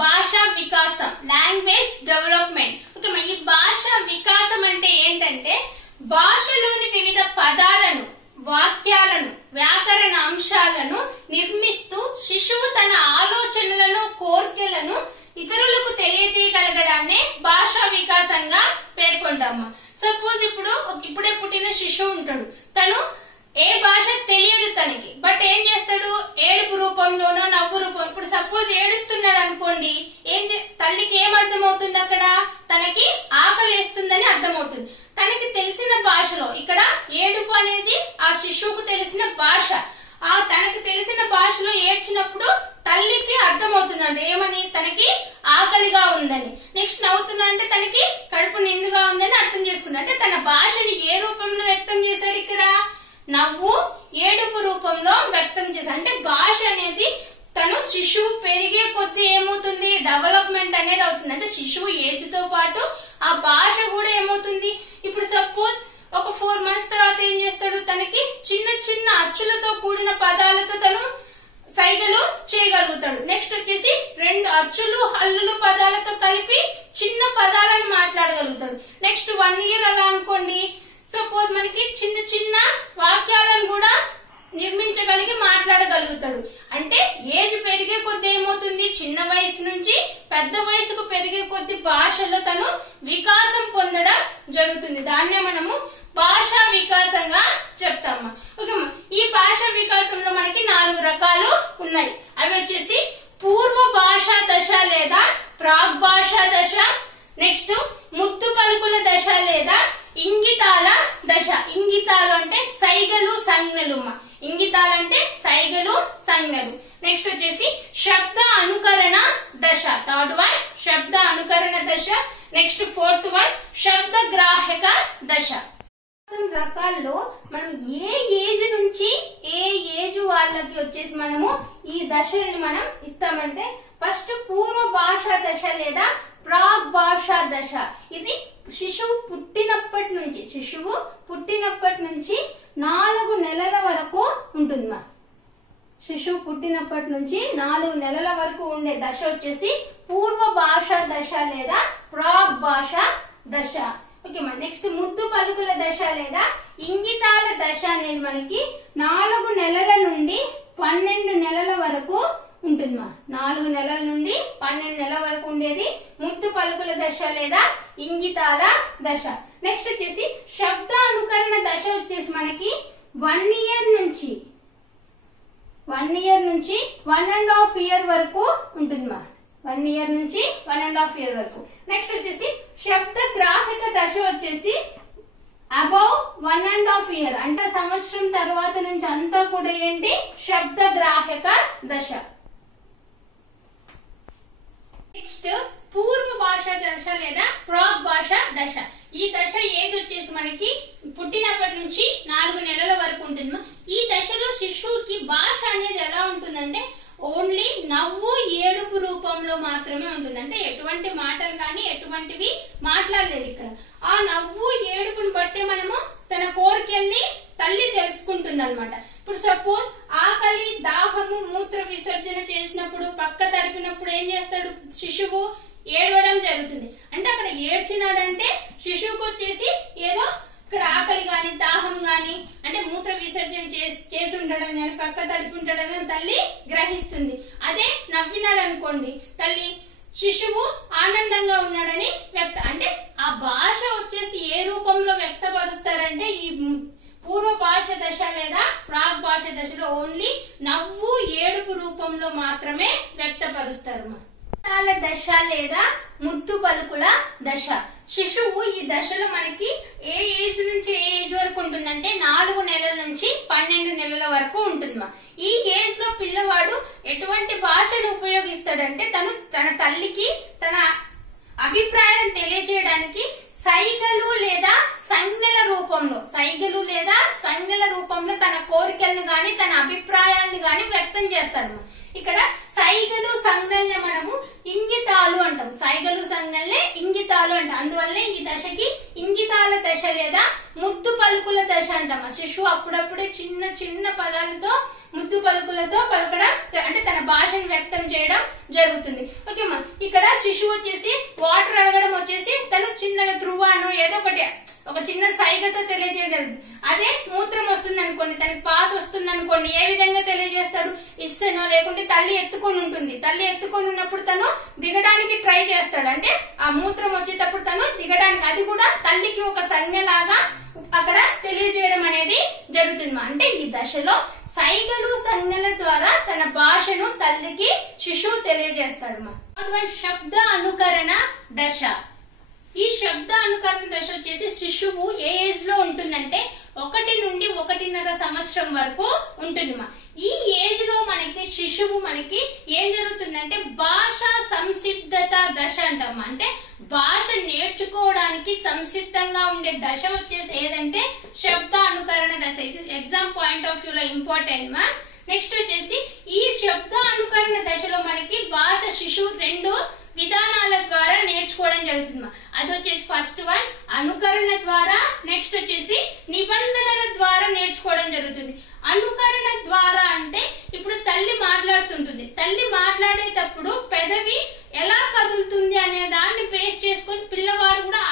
భాషా వికాసం, language development. Okay, ఈ భాషా వికాసం అంటే ఏంటంటే భాషలోని వివిధ పదాలను, వాక్యాలను, వ్యాకరణ అంశాలను నిర్మిస్తూ శిశువు తన ఆలోచనలను, కోర్కెలను ఇతరులకు తెలియజేయగలగడాన్నే భాషా వికాసంగా పేర్కొంటాము. సపోజ్ ఇప్పుడే పుట్టిన శిశువు ఉంటాడు, తను ఏ భాష తెలియదు తనకి, బట్ ఏం చేస్తాడు, ఏడుపు రూపంలోనో నవ్వు రూపం. ఇప్పుడు సపోజ్ ఏడుస్తున్నాడు అనుకోండి, తల్లికి ఏం అర్థమవుతుంది, అక్కడ తనకి ఆకలి వేస్తుందని అర్థమవుతుంది. తనకి తెలిసిన భాషలో, ఇక్కడ ఏడుపు అనేది ఆ శిశువుకు తెలిసిన భాష, ఆ తనకి తెలిసిన భాషలో ఏడ్చినప్పుడు తల్లికి అర్థమవుతుంది అంటే ఏమని, తనకి ఆకలిగా ఉందని. నెక్స్ట్ నవ్వుతున్నా అంటే తనకి కడుపు నిండుగా ఉందని అర్థం చేసుకున్నా. అంటే తన భాషని ఏ రూపంలో వ్యక్తం చేశాడు, ఇక్కడ నవ్వు, ఏడుపు రూపంలో వ్యక్తం చేశాడు. అంటే భాష అనేది తను శిశువు పెరిగే కొద్దీ ఏమవుతుంది, డెవలప్మెంట్ అనేది అవుతుంది. అంటే శిశువు ఏజ్ తో పాటు ఆ భాష కూడా ఏమవుతుంది. ఇప్పుడు సపోజ్ ఒక 4 months తర్వాత ఏం చేస్తాడు, తనకి చిన్న చిన్న అచ్చులతో కూడిన పదాలతో తను సైగలు చేయగలుగుతాడు. నెక్స్ట్ వచ్చేసి 2 అచ్చులు, హల్లులు పదాలతో కలిపి చిన్న పదాలను మాట్లాడగలుగుతాడు. నెక్స్ట్ 1 year అలా అనుకోండి, సపోజ్ మనకి చిన్న చిన్న వాక్యాలను కూడా నిర్మించగలిగి మాట్లాడగలుగుతాడు. అంటే ఏజ్ పెరిగే కొద్ది ఏమవుతుంది, చిన్న వయసు నుంచి పెద్ద వయసుకు పెరిగే కొద్ది భాషలో తను వికాసం పొందడం జరుగుతుంది. దాన్నే మనము భాషా వికాసంగా చెప్తాము. ఓకే, ఈ భాషా వికాసంలో మనకి 4 రకాలు ఉన్నాయి. అవి వచ్చేసి పూర్వ భాషా దశ లేదా ప్రాగ్ భాషా దశ, నెక్స్ట్ ముద్దు పలుకుల దశ లేదా ఇంగితాల దశ. ఇంగితాలు అంటే సైగలు, సంజ్ఞలు. ఇంగితాలు అంటే సైగలు, సంజ్ఞలు. నెక్స్ట్ వచ్చేసి శబ్ద అనుకరణ దశ, 3rd one శబ్ద అనుకరణ దశ. నెక్స్ట్ 4th one శబ్ద గ్రాహక దశ. రకాల్లో మనం ఏ ఏజ్ నుంచి ఏ ఏజ్ వాళ్ళకి వచ్చేసి మనము ఈ దశని మనం ఇస్తామంటే, ఫస్ట్ పూర్వ భాషా దశ లేదా ప్రాగ్ భాషా దశ. ఇది శిశువు పుట్టినప్పటి నుంచి 4 నెలల వరకు ఉంటుంది. శిశువు పుట్టినప్పటి నుంచి 4 నెలల వరకు ఉండే దశ వచ్చేసి పూర్వ భాషా దశ లేదా ప్రాగ్ భాషా దశ. ఓకే, నెక్స్ట్ ముద్దు పలుకుల దశ లేదా ఇంగితాల దశ అనేది మనకి 4 నెలల నుండి 12 నెలల వరకు ఉంటుంది. 4 నెలల నుండి 12 నెలల వరకు ఉండేది ముద్దు పలుకుల దశ లేదా ఇంగితాల దశ. నెక్స్ట్ వచ్చేసి శబ్ద అనుకరణ దశ వచ్చేసి మనకి 1 year నుంచి 1.5 year వరకు ఉంటుంది. 1 year నుంచి 1.5 year వరకు. నెక్స్ట్ వచ్చేసి శబ్ద గ్రాహక దశ వచ్చేసి అబౌవ్ 1.5 year, అంటే సంవత్సరం తర్వాత నుంచి అంతా కూడా ఏంటి, శబ్ద గ్రాహక దశ. నెక్స్ట్ పూర్వ భాషా దశ లేదా ప్రాగ్ భాషా దశ. ఈ దశ ఏది వచ్చేసి మనకి పుట్టినప్పటి నుంచి 4 నెలల వరకు ఉంటుంది. ఈ దశలో శిశువుకి భాష అనేది ఎలా ఉంటుందంటే ఓన్లీ నవ్వు, ఏడుపు రూపంలో మాత్రమే ఉంటుంది. అంటే ఎటువంటి మాటలు కానీ ఎటువంటివి మాట్లాడలేదు. ఇక్కడ ఆ నవ్వు, ఏడుపుని బట్టే మనము తన కోరికల్ని తల్లి తెలుసుకుంటుంది అనమాట. ఇప్పుడు సపోజ్ ఆకలి, దాహము, మూత్ర విసర్జన చేసినప్పుడు, పక్క తడిపినప్పుడు ఏం చేస్తాడు, శిశువు ఏడవడం జరుగుతుంది. అంటే అక్కడ ఏడ్చినాడంటే శిశువుకు వచ్చేసి ఏదో ఇక్కడ ఆకలి గాని, దాహం గాని, అంటే మూత్ర విసర్జన చేసి ఉండడం గాని, పక్క తడిపి ఉండడం గాని తల్లి గ్రహిస్తుంది. అదే నవ్వినాడు అనుకోండి, తల్లి శిశువు ఆనందంగా ఉన్నాడని అంటే ఆ భాష వచ్చేసి ఏ రూపంలో వ్యక్తపరుస్తారంటే ఈ పూర్వ భాష దశ లేదా ప్రాగ్ భాష దశలో ఓన్లీ నవ్వు, ఏడుపు రూపంలో మాత్రమే వ్యక్తపరుస్తారు. దశ లేదా ముద్దు పలుకుల దశ. శిశువు ఈ దశలో మనకి ఏ ఏజ్ నుంచి ఏ ఏజ్ వరకు ఉంటుందంటే 4 నెలల నుంచి 12 నెలల వరకు ఉంటుంది. ఈ ఏజ్ లో పిల్లవాడు ఎటువంటి భాషను ఉపయోగిస్తాడంటే తన తల్లికి తన అభిప్రాయం తెలియజేయడానికి సైగలు లేదా సంజ్ఞల రూపంలో తన కోరికలను గాని తన అభిప్రాయాలను గాని వ్యక్తం చేస్తాడు. ఇక్కడ సైగలు, సంజ్ఞల్ని మనము ఇంగితాలు అంటాం. సైగలు, సంజ్ఞల్ని ఇంగితాలు అంటాం. అందువల్లనే ఈ దశకి ఇంగితాల దశ లేదా ముద్దు పలుకుల దశ అంటాం. శిశువు అప్పుడప్పుడే చిన్న చిన్న పదాలతో ముద్దు పలుకులతో పలకడం అంటే తన భాషను వ్యక్తం చేయడం జరుగుతుంది. ఓకేమా, ఇక్కడ శిశువు వచ్చేసి వాటర్ అడగడం వచ్చేసి తను చిన్నగా ధ్రువాను ఏదో ఒకటి ఒక చిన్న సైగతో తెలియజేయడం జరుగుతుంది. అదే మూత్రం వస్తుంది అనుకోండి, తనకి పాస్ వస్తుంది అనుకోండి, ఏ విధంగా తెలియజేస్తాడు? ఇస్తేనో లేకుంటే తల్లి ఎత్తుకొని ఉంటుంది, తల్లి ఎత్తుకొని ఉన్నప్పుడు తను దిగడానికి ట్రై చేస్తాడు, అంటే ఆ మూత్రం వచ్చేటప్పుడు తను దిగడానికి, అది కూడా తల్లికి ఒక సంజ్ఞలాగా అక్కడ తెలియజేయడం అనేది జరుగుతుంది. అంటే ఈ దశలో సైగలు సంజ్ఞల ద్వారా తన భాషను తల్లికి శిశువు తెలియజేస్తాడు. శబ్ద అనుకరణ దశ. ఈ శబ్ద అనుకరణ దశ వచ్చేసి శిశువు ఏ ఏజ్ లో ఉంటుందంటే 1 నుండి 1.5 సంవత్సరం వరకు ఉంటుంది. ఈ ఏజ్ లో మనకి శిశువు మనకి ఏం జరుగుతుందంటే భాషా సంసిద్ధత దశ అంటాం. అంటే భాష నేర్చుకోవడానికి సంసిద్ధంగా ఉండే దశ వచ్చేసి ఏదంటే శబ్ద అనుకరణ దశ. ఇది ఎగ్జామ్ పాయింట్ ఆఫ్ వ్యూ లో ఇంపార్టెంట్ మా. నెక్స్ట్ వచ్చేసి ఈ శబ్ద అనుకరణ దశలో మనకి భాష శిశువు 2 విధానాల ద్వారా నేర్చుకోవడం జరుగుతుంది. అది వచ్చేసి ఫస్ట్ వన్ అనుకరణ ద్వారా, నెక్స్ట్ వచ్చేసి నిబంధనల ద్వారా నేర్చుకోవడం జరుగుతుంది. అనుకరణ ద్వారా అంటే ఇప్పుడు తల్లి మాట్లాడుతుంటుంది, తల్లి మాట్లాడేటప్పుడు పెదవి ఎలా కదులుతుంది అనే దాన్ని బేస్ చేసుకొని పిల్లవాడు కూడా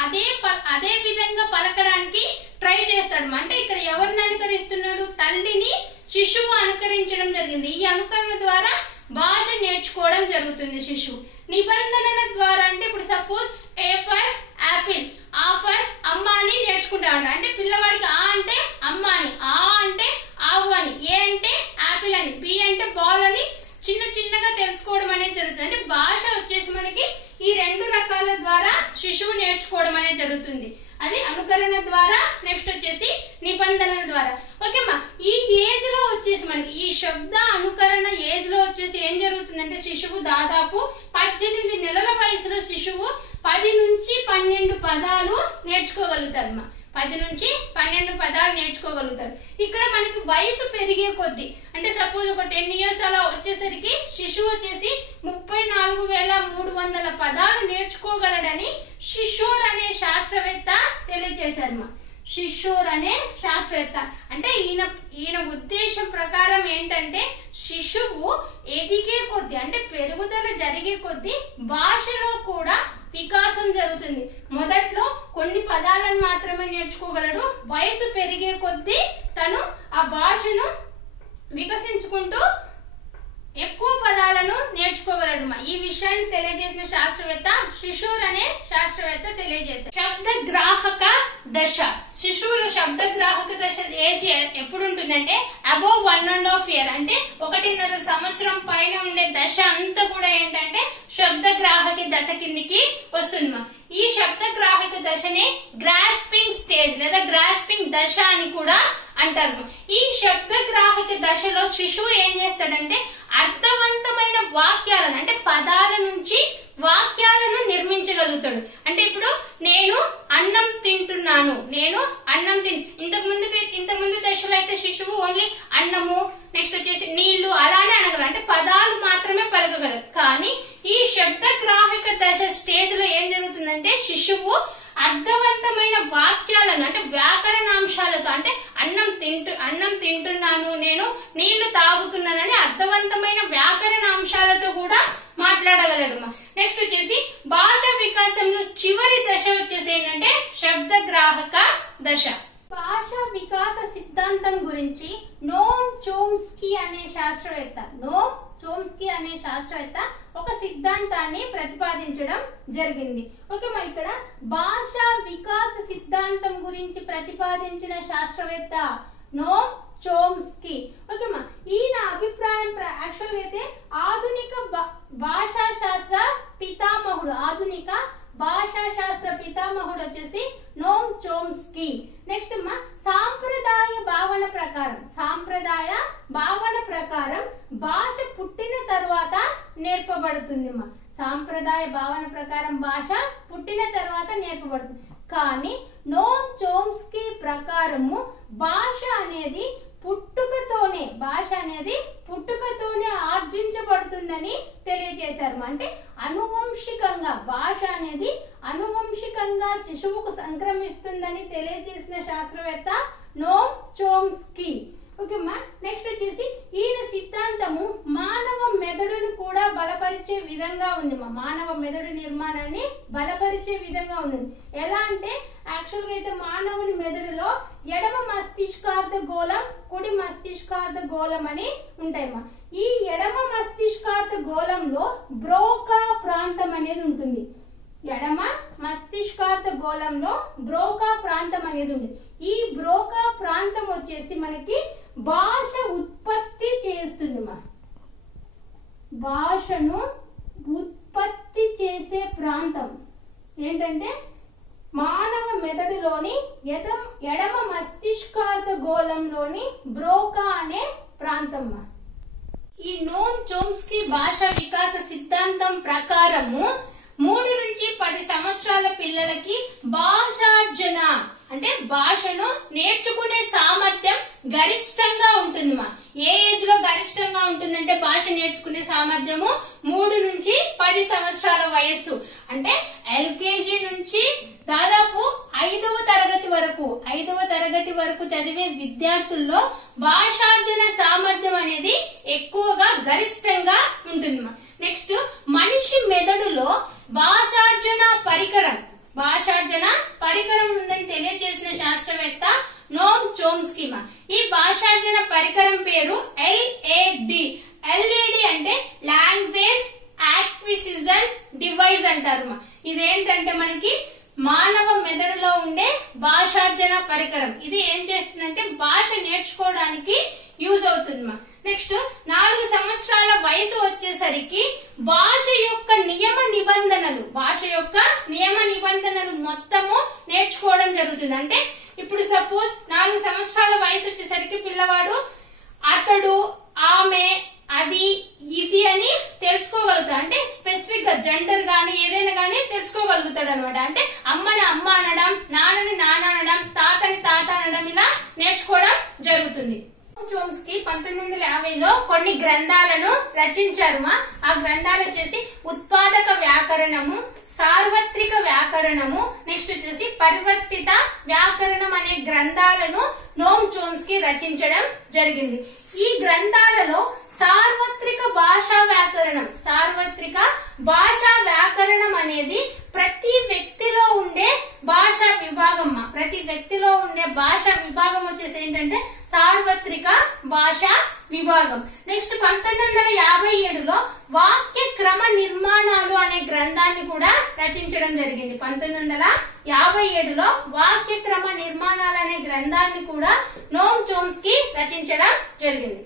అదే విధంగా పలకడానికి ట్రై చేస్తాడు. అంటే ఇక్కడ ఎవరిని అనుకరిస్తున్నాడు? తల్లిని శిశువు అనుకరించడం జరిగింది. ఈ అనుకరణ ద్వారా భాష నేర్చుకోవడం జరుగుతుంది శిశువు. నిబంధనల ద్వారా అంటే ఇప్పుడు సపోజ్ ఏ ఫర్ యాపిల్, ఆ ఫర్ అమ్మ అని నేర్చుకుంటాడు. అంటే పిల్లవాడికి ఆ అంటే అమ్మ అని, ఆ అంటే ఆవు అని, ఏ అంటే యాపిల్ అని, బి అంటే బాల్ అని చిన్నగా తెలుసుకోవడం అనేది జరుగుతుంది. అంటే భాష వచ్చేసి మనకి ఈ 2 రకాల ద్వారా శిశువు నేర్చుకోవడం అనేది జరుగుతుంది. అది అనుకరణ ద్వారా, నెక్స్ట్ వచ్చేసి నిబంధనల ద్వారా. ఓకేమా, ఈ ఏజ్ లో వచ్చేసి మనకి ఈ శబ్ద అనుకరణ ఏజ్ లో వచ్చేసి ఏం జరుగుతుందంటే శిశువు దాదాపు 18 నెలల వయసులో శిశువు 10 నుంచి 12 పదాలు నేర్చుకోగలుగుతాడు. 10 నుంచి 12 పదాలు నేర్చుకోగలుగుతారు. ఇక్కడ మనకి వయసు పెరిగే కొద్ది అంటే సపోజ్ ఒక 10 ఇయర్స్ అలా వచ్చేసరికి శిశువు వచ్చేసి 34,300 పదాలు నేర్చుకోగలడని శిశోర్ అనే శాస్త్రవేత్త తెలియజేశారు. శిశోర్ అనే శాస్త్రవేత్త అంటే ఈయన ఉద్దేశం ప్రకారం ఏంటంటే శిశువు ఎదిగే కొద్ది అంటే పెరుగుదల జరిగే కొద్ది భాషలో కూడా వికాసం జరుగుతుంది. మొదట్లో కొన్ని పదాలను మాత్రమే నేర్చుకోగలడు, వయసు పెరిగే కొద్ది తను ఆ భాషను వికసించుకుంటూ ఎక్కువ పదాలను నేర్చుకోగలడు. ఈ విషయాన్ని తెలియజేసిన శాస్త్రవేత్త శిశోర్ అనే శాస్త్రవేత్త తెలియజేశారు. శబ్ద గ్రాహక దశ. శిశువులు శబ్ద గ్రాహక దశ ఏజ్ ఎప్పుడు ఉంటుందంటే అబోవ్ 1.5 ఇయర్ అంటే 1.5 సంవత్సరం పైన ఉండే దశ అంతా కూడా ఏంటంటే శబ్ద గ్రాహక దశ కిందికి వస్తుంది. ఈ శబ్ద గ్రాహక దశని గ్రాస్పింగ్ స్టేజ్ లేదా గ్రాస్పింగ్ దశ అని కూడా అంటారు. ఈ శబ్ద గ్రాహక దశలో శిశువు ఏం చేస్తాడంటే అర్థవంతమైన వాక్యాలను అంటే పదాల నుంచి వాక్యాలను నిర్మించగలుగుతాడు. అంటే ఇప్పుడు నేను అన్నం తింటున్నాను, నేను అన్నం ఇంతకుముందు దశలో అయితే శిశువు ఓన్లీ అన్నము నెక్స్ట్ వచ్చేసి నీళ్లు అలానే అనగలరు, అంటే పదాలు మాత్రమే పలకగలరు. కానీ ఈ శబ్ద గ్రాహక దశ స్టేజ్ లో ఏం జరుగుతుందంటే శిశువు అర్థవంతమైన వాక్యాలను అంటే వ్యాకరణాంశాలతో అంటే అన్నం తింటున్నాను, నేను నీళ్లు తాగుతున్నానని అర్థవంతమైన వ్యాకరణాంశాలతో కూడా మాట్లాడగలడు. నెక్స్ట్ వచ్చేసి భాష వికాసంలో చివరి దశ వచ్చేసి ఏంటంటే శబ్ద గ్రాహక దశ. భాష వికాస సిద్ధాంతం గురించి నోమ్ చోమ్స్కీ అనే శాస్త్రవేత్త ఒక సిద్ధాంతాన్ని ప్రతిపాదించడం జరిగింది. ఓకే, మరి ఇక్కడ భాష వికాస సిద్ధాంతం గురించి ప్రతిపాదించిన శాస్త్రవేత్త నోమ్ చోమ్స్కీ. ఓకేమా, ఈయన అభిప్రాయం యాక్చువల్ గా అయితే ఆధునిక భాషా శాస్త్ర పితామహుడు వచ్చేసి నోమ్ చోమ్స్కీ. నెక్స్ట్ అమ్మా సాంప్రదాయ భావన ప్రకారం భాష పుట్టిన తర్వాత నేర్పబడుతుంది. సాంప్రదాయ భావన ప్రకారం భాష పుట్టిన తర్వాత నేర్పబడుతుంది. కానీ నోమ్ చోమ్స్కీ ప్రకారము భాష అనేది పుట్టుకతోనే ఆర్జించబడుతుందని తెలియజేశారు. అంటే భాష అనేది అనువంశికంగా శిశువుకు సంక్రమిస్తుందని తెలియజేసిన శాస్త్రవేత్త నోమ్ చోమ్స్కీ. ఓకేమ్మా. నెక్స్ట్ వచ్చేసి ఈయన సిద్ధాంతము మానవ మెదడును కూడా బలపరిచే విధంగా ఉంది. మానవ మెదడు నిర్మాణాన్ని బలపరిచే విధంగా ఉంది. ఎలా అంటే యాక్చువల్ గా అయితే మానవుని మెదడులో ఎడమ మస్తిష్కార్ధ గోళం, కుడి మస్తిష్కార్ధ గోళం అని ఉంటాయమ్మా. ఈ ఎడమ మస్తిష్కార్ధ గోళంలో బ్రోకా ప్రాంతం అనేది ఉంటుంది. ఎడమ మస్తిష్కార్ధ గోళంలో బ్రోకా ప్రాంతం అనేది ఉంది. ఈ బ్రోకా ప్రాంతం వచ్చేసి మనకి భాష ఉత్పత్తి చేస్తుంది. భాషను ఉత్పత్తి చేసే ప్రాంతం ఏంటంటే మానవ మెదడులోని ఎడమ మస్తిష్కార్ధ గోళంలోని బ్రోకా అనే ప్రాంతం. ఈ నోమ్ చోమ్స్కీ భాషా వికాస సిద్ధాంతం ప్రకారము 3 నుంచి 10 సంవత్సరాల పిల్లలకి భాషార్జన అంటే భాషను నేర్చుకునే సామర్థ్యం గరిష్టంగా ఉంటుంది. ఏ ఏజ్ లో గరిష్టంగా ఉంటుందంటే భాష నేర్చుకునే సామర్థ్యము 3 నుంచి 10 సంవత్సరాల వయస్సు. అంటే ఎల్కేజీ నుంచి దాదాపు 5వ తరగతి వరకు చదివే విద్యార్థుల్లో భాషార్జన సామర్థ్యం అనేది ఎక్కువగా గరిష్టంగా ఉంటుంది. నెక్స్ట్ మనిషి మెదడులో భాషార్జన పరికరం ఉందని తెలియజేసిన శాస్త్రవేత్త నోమ్ చోమ్స్కీ. ఈ భాషార్జన పరికరం పేరు LAD అంటే లాంగ్వేజ్ యాక్విజిషన్ డివైస్ అంటారు. ఇదేంటంటే మనకి మానవ మెదడులో ఉండే భాషార్జన పరికరం. ఇది ఏం చేస్తుందంటే భాష నేర్చుకోవడానికి యూజ్ అవుతుంది. నెక్స్ట్ 4 సంవత్సరాల వయసు వచ్చేసరికి భాష యొక్క నియమ నిబంధనలు మొత్తము నేర్చుకోవడం జరుగుతుంది. అంటే ఇప్పుడు సపోజ్ 4 సంవత్సరాల వయసు వచ్చేసరికి పిల్లవాడు అతడు, ఆమె, అది, ఇది అని తెలుసుకోగలుగుతాడు. అంటే స్పెసిఫిక్ గా జెండర్ గాని ఏదైనా గానీ తెలుసుకోగలుగుతాడు అనమాట. అంటే అమ్మని అమ్మ అనడం, నాన్నని నాన్న అనడం, తాతని తాత అనడం ఇలా నేర్చుకోవడం జరుగుతుంది. చోమ్స్కీ 1950లో కొన్ని గ్రంథాలను రచించారు. ఆ గ్రంథాలు వచ్చేసి ఉత్పాదక వ్యాకరణము, సార్వత్రిక వ్యాకరణము, నెక్స్ట్ వచ్చేసి పరివర్తిత వ్యాకరణం అనే గ్రంథాలను నోమ్ చోమ్స్కీ రచించడం జరిగింది. ఈ గ్రంథాలలో సార్వత్రిక భాషా వ్యాకరణం అనేది ప్రతి వ్యక్తిలో ఉండే భాషా విభాగం వచ్చేసి ఏంటంటే సార్వత్రిక భాషా విభాగం. నెక్స్ట్ 1957లో వాక్య క్రమ నిర్మాణాలు అనే గ్రంథాన్ని కూడా రచించడం జరిగింది. 1957లో వాక్య క్రమ నిర్మాణాలు అనే గ్రంథాన్ని కూడా నోమ్ చోమ్స్కీ రచించడం జరిగింది.